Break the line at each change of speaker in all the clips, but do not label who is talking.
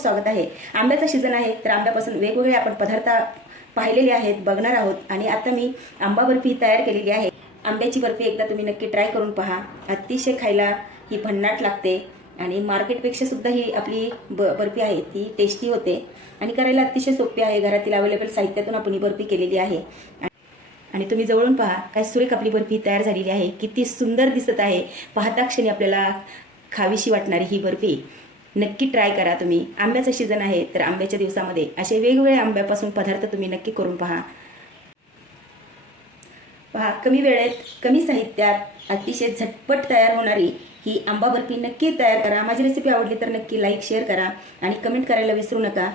खूप खूप स्वागत आहे. आंब्याचा सीझन आहे तर आंब्यापासून वेगवेगळे आपण पदार्थ पाहिलेले आहेत बघणार आहोत. आणि आता मी आंबा बर्फी तयार केलेली आहे. आंब्याची बर्फी एकदा तुम्ही नक्की ट्राय करून पहा. अतिशय खायला ही भन्नाट लागते. आणि मार्केटपेक्षा सुद्धा ही आपली ब बर्फी आहे ती टेस्टी होते. आणि करायला अतिशय सोपी आहे. घरातील अवेलेबल साहित्यातून आपण ही बर्फी केलेली आहे. आणि तुम्ही जवळून पहा काय सुरेख आपली बर्फी तयार झालेली आहे. किती सुंदर दिसत आहे. पाहता क्षणी आपल्याला खावीशी वाटणारी ही बर्फी. नक्की ट्राय करा तुम्ही. आंब्याचं सीझन आहे तर आंब्याच्या दिवसामध्ये असे वेगवेगळ्या आंब्यापासून पदार्थ तुम्ही नक्की करून पहा. पहा कमी वेळेत कमी साहित्यात अतिशय झटपट तयार होणारी ही आंबा बर्फी नक्की तयार करा. माझी रेसिपी आवडली तर नक्की लाईक शेअर करा आणि कमेंट करायला विसरू नका.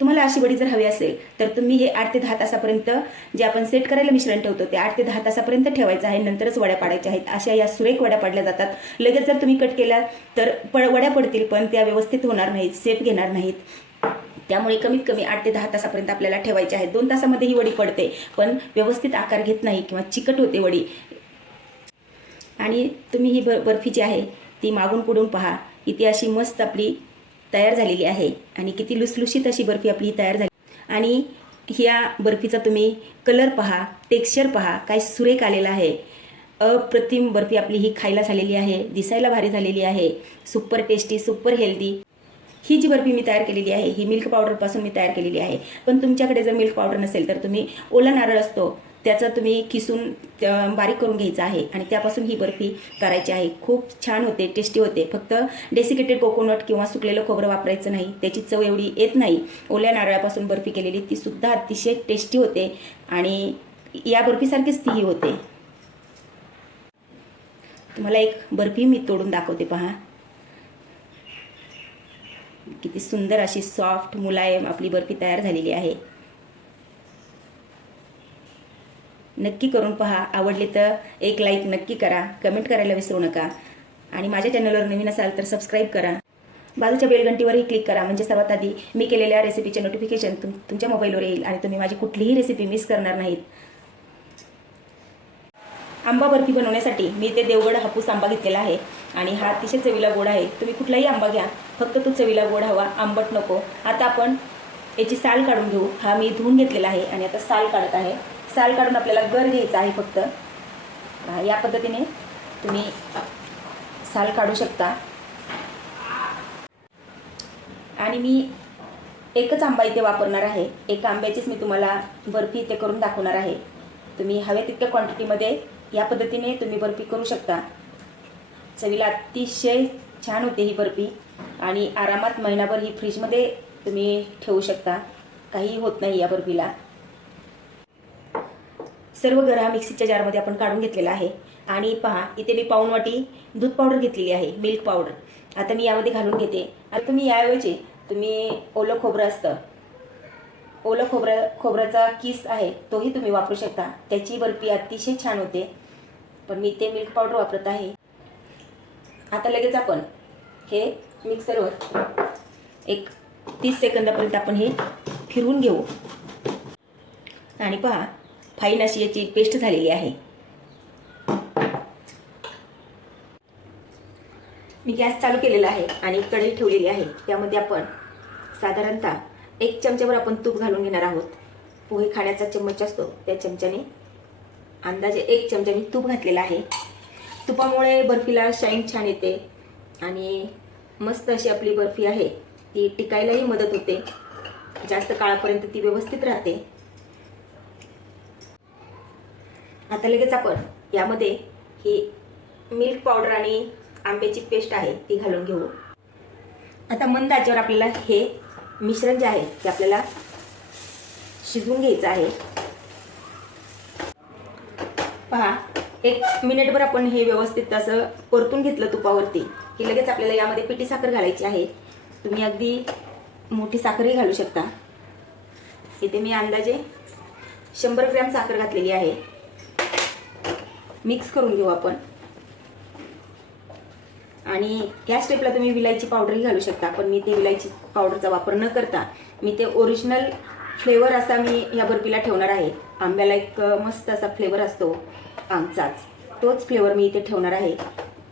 तुम्हाला अशी वडी जर हवी असेल तर तुम्ही हे आठ ते दहा तासापर्यंत जे आपण सेट करायला मिश्रण ठेवतो ते आठ ते दहा तासापर्यंत ठेवायचं आहे. नंतरच वड्या पाडायच्या आहेत. अशा या सुरेख वड्या पाडल्या जातात. लगेच जर तुम्ही कट केल्या तर पड वड्या पडतील पण त्या व्यवस्थित होणार नाहीत सेट घेणार नाहीत. त्यामुळे कमीत कमी आठ ते दहा तासापर्यंत आपल्याला ठेवायचे आहेत. दोन तासामध्ये ही वडी पडते पण व्यवस्थित आकार घेत नाही किंवा चिकट होते वडी. आणि तुम्ही ही ब बर्फी जी आहे ती मागून पुढून पहा. इथे अशी मस्त आपली तयार झालेली आहे. आणि किती लुसलुशीत अशी बर्फी आपली तयार झाली. आणि ह्या बर्फीचा तुम्ही कलर पहा टेक्स्चर पहा काय सुरेख आलेला आहे. अप्रतिम बर्फी आपली ही खायला झालेली आहे दिसायला भारी झालेली आहे. Super tasty super healthy. ही जी बर्फी मी तयार केलेली आहे ही मिल्क पावडरपासून मी तयार केलेली आहे. पण तुमच्याकडे जर मिल्क पावडर नसेल तर तुम्ही ओला नारळ असतो त्याचा तुम्ही किसून बारीक करून घ्यायचा आहे. आणि त्यापासून ही बर्फी करायची आहे. खूप छान होते टेस्टी होते. फक्त डेसिकेटेड कोकोनट किंवा सुकलेलं खोबरं वापरायचं नाही. त्याची चव एवढी येत नाही. ओल्या नारळापासून बर्फी केलेली तीसुद्धा अतिशय टेस्टी होते. आणि या बर्फीसारखीच तीही होते. तुम्हाला एक बर्फी मी तोडून दाखवते पहा. किती सुंदर अशी सॉफ्ट मुलायम आपली बर्फी तयार झालेली आहे. नक्की करून पहा. आवडली तर एक लाईक नक्की करा. कमेंट करायला विसरू नका. आणि माझ्या चॅनलवर नवीन असाल तर सबस्क्राईब करा. बाजूच्या बेलघंटीवरही क्लिक करा. म्हणजे सर्वात आधी मी केलेल्या रेसिपीचे नोटिफिकेशन तुम तुमच्या मोबाईलवर येईल आणि तुम्ही माझी कुठलीही रेसिपी मिस करणार नाहीत. आंबा बर्फी बनवण्यासाठी मी ते देवगड हापूस आंबा घेतलेला आहे. आणि हा अतिशय चवीला गोड आहे. तुम्ही कुठलाही आंबा घ्या. फक्त तो चवीला गोड हवा. आंबट नको. आता आपण याची साल काढून घेऊ. हा मी धुवून घेतलेला आहे आणि आता साल काढत आहे. साल काढून आपल्याला गर घ्यायचा आहे फक्त. या पद्धतीने तुम्ही साल काढू शकता. आणि मी एकच आंबा इथे वापरणार आहे. एका आंब्याचीच मी तुम्हाला बर्फी इथे करून दाखवणार आहे. तुम्ही हव्या तितक्या क्वांटिटीमध्ये या पद्धतीने तुम्ही बर्फी करू शकता. चवीला अतिशय छान होते ही बर्फी आणि आरामात महिनाभर ही फ्रीजमध्ये तुम्ही ठेवू शकता. काही होत नाही या बर्फीला. सर्व गरा मिक्सीच्या जारमध्ये आपण काढून घेतलेला आहे. आणि पहा इथे मी पाऊण वाटी दूध पावडर घेतलेली आहे मिल्क पावडर. आता मी यामध्ये घालून घेते. आणि तुम्ही याऐवजी तुम्ही ओलं खोबरं असतं. ओलं खोबरं खोबऱ्याचा किस आहे तोही तुम्ही वापरू शकता. त्याची बर्फी अतिशय छान होते. पण मी ते मिल्क पावडर वापरत आहे. आता लगेच आपण हे मिक्सरवर एक तीस सेकंदापर्यंत आपण हे फिरवून घेऊ. आणि पहा फाईन अशी याची पेस्ट झालेली आहे. मी गॅस चालू केलेला आहे आणि कढई ठेवलेली आहे. त्यामध्ये आपण साधारणतः एक चमच्यावर आपण तूप घालून घेणार आहोत. पोहे खाण्याचा चम्मच असतो त्या चमच्याने अंदाजे एक चमचा मी तूप घातलेला आहे. तुपामुळे बर्फीला शाईन छान येते आणि मस्त अशी आपली बर्फी आहे. ती टिकायलाही मदत होते. जास्त काळापर्यंत ती व्यवस्थित राहते. आता लगेच आपण यामध्ये ही मिल्क पावडर आणि आंब्याची पेस्ट आहे ती घालून घेऊ. आता मंद आचेवर आपल्याला हे मिश्रण जे आहे ते आपल्याला शिजवून घ्यायचं आहे. पहा एक मिनिटभर आपण हे व्यवस्थित असं परतून घेतलं तुपावरती. की लगेच आपल्याला यामध्ये पिठी साखर घालायची आहे. तुम्ही अगदी मोठी साखरही घालू शकता. इथे मी अंदाजे शंभर ग्रॅम साखर घातलेली आहे. मिक्स करून घेऊ आपण. आणि या स्टेपला तुम्ही विलायची पावडरही घालू शकता. पण मी ते विलायची पावडरचा वापर न करता मी ते ओरिजिनल फ्लेवर असा मी या बर्फीला ठेवणार आहे. आंब्याला एक मस्त असा फ्लेवर असतो आमचाच. तोच फ्लेवर मी इथे ठेवणार आहे.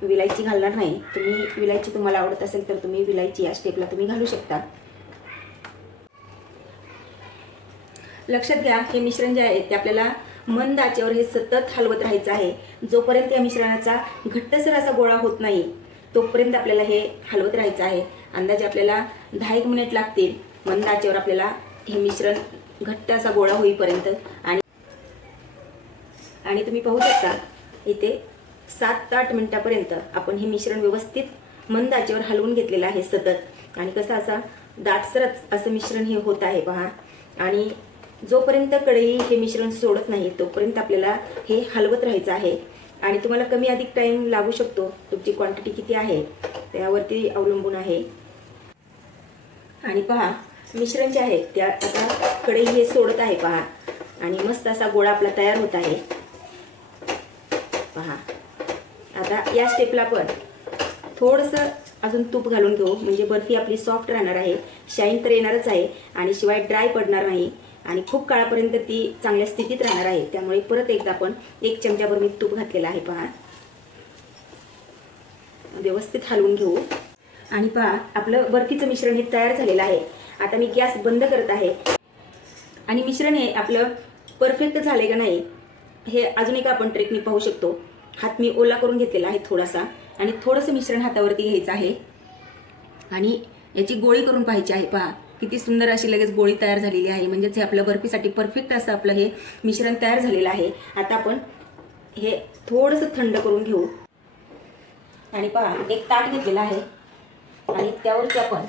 विलायची घालणार नाही. तुम्ही विलायची तुम्हाला आवडत असेल तर तुम्ही विलायची या स्टेपला तुम्ही घालू शकता. लक्षात घ्या हे मिश्रण जे आहे ते आपल्याला मंद आचेवर हे सतत हलवत राहायचं आहे. जोपर्यंत या मिश्रणाचा घट्टसर असा गोळा होत नाही तोपर्यंत आपल्याला हे हलवत राहायचं आहे. अंदाजे आपल्याला दहा एक मिनिट लागतील. मंद आचेवर आपल्याला हे मिश्रण घट्ट असा गोळा होईपर्यंत. आणि आणि तुम्ही पाहू शकता इथे सात ते आठ मिनिटापर्यंत आपण हे मिश्रण व्यवस्थित मंद आचेवर हलवून घेतलेलं आहे सतत. आणि कसं असा दाटसरच असं मिश्रण हे होत आहे पहा. आणि जोपर्यंत कढई हे मिश्रण सोडत नाही तोपर्यंत आपल्याला हे हलवत राहायचं आहे. आणि तुम्हाला कमी अधिक टाईम लागू शकतो. तुमची क्वांटिटी किती आहे त्यावरती अवलंबून आहे. आणि पहा मिश्रण जे आहे त्या आता कढई हे सोडत आहे पहा. आणि मस्त असा गोळा आपला तयार होत आहे. पहा. आता या स्टेपला पण थोडंसं अजून तूप घालून घेऊ. म्हणजे बर्फी आपली सॉफ्ट राहणार आहे. शाईन तर येणारच आहे. आणि शिवाय ड्राय पडणार नाही. आणि खूप काळापर्यंत ती चांगल्या स्थितीत राहणार आहे. त्यामुळे परत एकदा आपण एक चमच्याभर मी तूप घातलेलं आहे पहा. व्यवस्थित हलवून घेऊ. आणि पहा आपलं बर्फीचं मिश्रण हे तयार झालेलं आहे. आता मी गॅस बंद करत आहे. आणि मिश्रण हे आपलं परफेक्ट झाले का नाही हे अजून एक आपण ट्रेकनी पाहू शकतो. हात मी ओला करून घेतलेला आहे थोडासा. आणि थोडंसं मिश्रण हातावरती घ्यायचं आहे. आणि याची गोळी करून पाहायची आहे पहा. किती सुंदर अशी लगेच गोळी तयार झालेली आहे. म्हणजेच हे आपल्या बर्फीसाठी परफेक्ट असं आपलं हे मिश्रण तयार झालेलं आहे. आता आपण हे थोडंसं थंड करून घेऊ. आणि पहा एक ताट घेतलेलं आहे. आणि त्यावरती आपण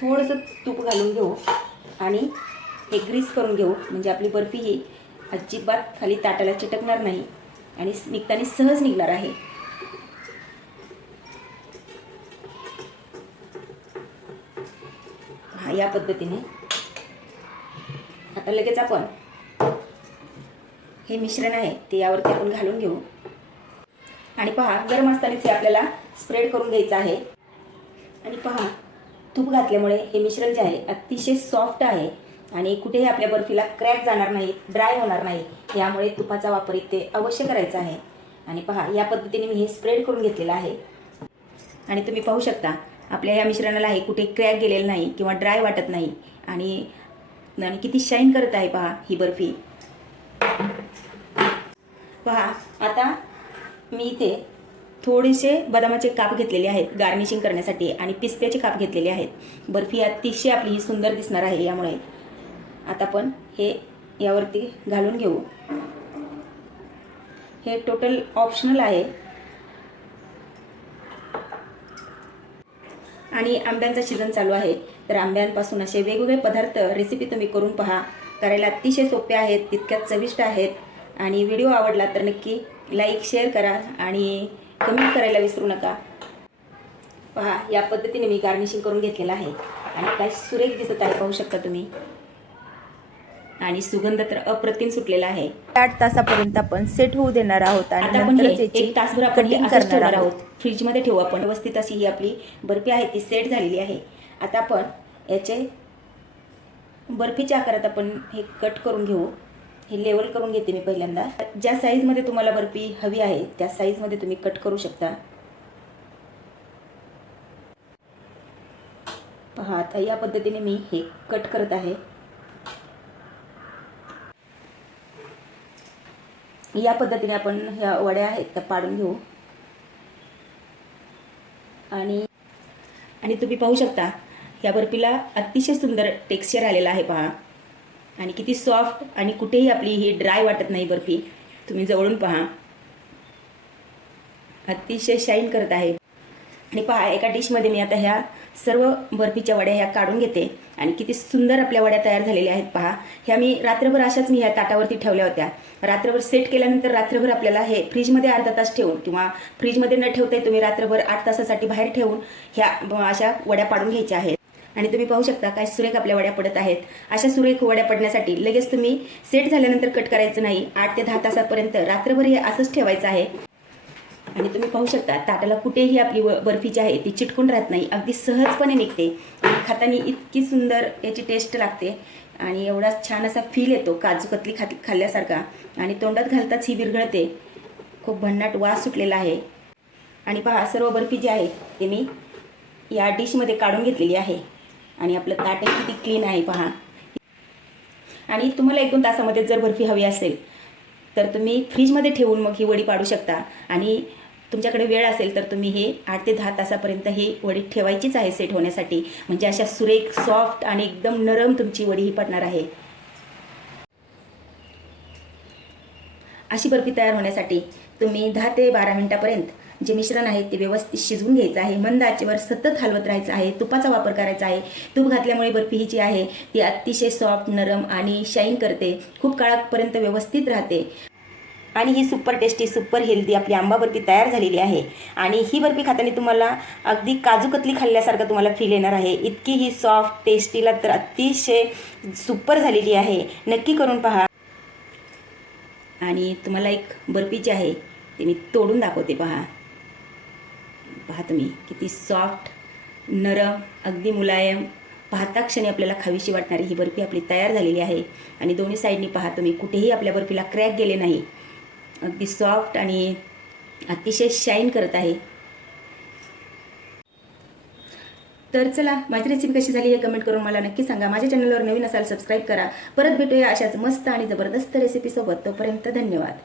थोडंसं तूप घालून घेऊ. आणि हे ग्रीस करून घेऊ. म्हणजे आपली बर्फी ही अजिबात खाली ताटाला चिटकणार नाही. आणि निघताना सहज निघणार आहे. या पद्धतीने. आता लगेच आपण हे मिश्रण आहे ते यावरती आपण घालून घेऊ. आणि पहा गरम असतानाच हे आपल्याला स्प्रेड करून घ्यायचं आहे. आणि पहा तूप घातल्यामुळे हे मिश्रण जे आहे अतिशय सॉफ्ट आहे आणि कुठेही आपल्या बर्फीला क्रॅक जाणार नाही ड्राय होणार नाही. यामुळे तुपाचा वापर इथे अवश्य करायचा आहे. आणि पहा या पद्धतीने मी हे स्प्रेड करून घेतलेलं आहे. आणि तुम्ही पाहू शकता आपल्या या मिश्रणाला आहे कुठे क्रॅक गेलेलं नाही किंवा ड्राय वाटत नाही. आणि आणि किती शाईन करत आहे पहा ही बर्फी. पहा आता मी इथे थोडेसे बदामाचे काप घेतलेले आहेत गार्निशिंग करण्यासाठी आणि पिस्त्याचे काप घेतलेले आहेत. बर्फी अतिशय आपली ही सुंदर दिसणार आहे यामुळे. आता आपण हे यावरती घालून घेऊ. हे टोटल ऑप्शनल आहे. आणि आंब्यांचा सीझन चालू आहे. तर आंब्यांपासून असे वेगवेगळे पदार्थ रेसिपी तुम्ही करून पहा. करायला अतिशय सोपे आहेत तितक्यात चविष्ट आहेत. आणि व्हिडिओ आवडला तर नक्की लाईक शेअर करा आणि कमेंट करायला विसरू नका. पहा या पद्धतीने मी गार्निशिंग करून घेतलेलं आहे. आणि काय सुरेख दिसत आहे पाहू शकता तुम्ही. आणि सुगंध तर अप्रतिम सुटलेला आहे.
आठ तासापर्यंत आपण सेट होऊ देणार आहोत आणि
आपण एक तासभर आपण
करणार
आहोत. फ्रीजमध्ये ठेवू आपण. व्यवस्थित अशी ही आपली बर्फी आहे ती सेट झालेली आहे. आता आपण याचे बर्फीच्या आकारात आपण हे कट करून घेऊ. हे लेवल करून घेते मी पहिल्यांदा. ज्या साईजमध्ये तुम्हाला बर्फी हवी आहे त्या साईजमध्ये तुम्ही कट करू शकता. पहा आता या पद्धतीने मी हे कट करत आहे. या पद्धतीने आपण ह्या वड्या आहेत त्या पाडून घेऊ. आणि आणि तुम्ही पाहू शकता या बर्फीला अतिशय सुंदर टेक्स्चर आलेला आहे पहा. आणि किती सॉफ्ट आणि कुठेही आपली ही ड्राय वाटत नाही बर्फी. तुम्ही जवळून पहा. अतिशय शाईन करत आहे. आणि पहा एका डिशमध्ये मी आता ह्या सर्व बर्फीच्या वड्या ह्या काढून घेते. आणि किती सुंदर आपल्या वड्या तयार झालेल्या आहेत पहा. ह्या मी रात्रभर अशाच मी ह्या ताटावरती ठेवल्या होत्या. रात्रभर सेट केल्यानंतर रात्रभर आपल्याला हे फ्रीजमध्ये अर्धा तास ठेवून किंवा फ्रीजमध्ये न ठेवताही तुम्ही रात्रभर आठ तासासाठी बाहेर ठेवून ह्या अशा वड्या पाडून घ्यायच्या आहेत. आणि तुम्ही पाहू शकता काय सुरेख आपल्या वड्या पडत आहेत. अशा सुरेख वड्या पडण्यासाठी लगेच तुम्ही सेट झाल्यानंतर कट करायचं नाही. आठ ते दहा तासापर्यंत रात्रभर हे असंच ठेवायचं आहे. आणि तुम्ही पाहू शकता ताटाला कुठेही आपली व- बर्फी जी आहे ती चिटकून राहत नाही. अगदी सहजपणे निघते. आणि खाताना इतकी सुंदर याची टेस्ट लागते. आणि एवढा छान असा फील येतो काजू कतली खात खाल्ल्यासारखा. आणि तोंडात घालताच ही विरघळते. खूप भन्नाट वास सुटलेला आहे. आणि पहा सर्व बर्फी जी आहे ते मी या डिशमध्ये काढून घेतलेली आहे. आणि आपलं ताटही किती क्लीन आहे पहा. आणि तुम्हाला एक दोन तासामध्ये जर बर्फी हवी असेल तर तुम्ही फ्रीजमध्ये ठेवून मग ही वडी पाडू शकता. आणि तुमच्याकडे वेळ असेल तर तुम्ही हे आठ ते दहा तासापर्यंत ही वडी ठेवायचीच आहे सेट होण्यासाठी. म्हणजे अशा सुरेख सॉफ्ट आणि एकदम नरम तुमची वडी ही पडणार आहे. अशी बर्फी तयार होण्यासाठी तुम्ही दहा ते बारा मिनिटापर्यंत जे मिश्रण आहे ते व्यवस्थित शिजवून घ्यायचं आहे. मंद आचेवर सतत हलवत राहायचं आहे. तुपाचा वापर करायचा आहे. तूप घातल्यामुळे बर्फी ही जी आहे ती अतिशय सॉफ्ट नरम आणि शाईन करते. खूप काळापर्यंत व्यवस्थित राहते. आणि ही सुपर टेस्टी सुपर हेल्दी आपली आंबा बर्फी तयार झालेली आहे. आणि ही बर्फी खाताना तुम्हाला अगदी काजू कतली खाल्ल्यासारखं तुम्हाला फील येणार आहे. इतकी ही सॉफ्ट टेस्टीला तर अतिशय सुपर झालेली आहे. नक्की करून पहा. आणि तुम्हाला एक बर्फी जी आहे ते मी तोडून दाखवते पहा. पहा तुम्ही किती सॉफ्ट नरम अगदी मुलायम पाहता क्षणी आपल्याला खावीशी वाटणारी ही बर्फी आपली तयार झालेली आहे. आणि दोन्ही साईडनी पहा तुम्ही कुठेही आपल्या बर्फीला क्रॅक गेले नाही. अगदी सॉफ्ट आणि अतिशय शाईन करत आहे. तर चला माझी रेसिपी कशी झाली हे कमेंट करून मला नक्की सांगा. माझ्या चॅनलवर नवीन असाल सबस्क्राईब करा. परत भेटूया अशाच मस्त आणि जबरदस्त रेसिपीसोबत तोपर्यंत धन्यवाद.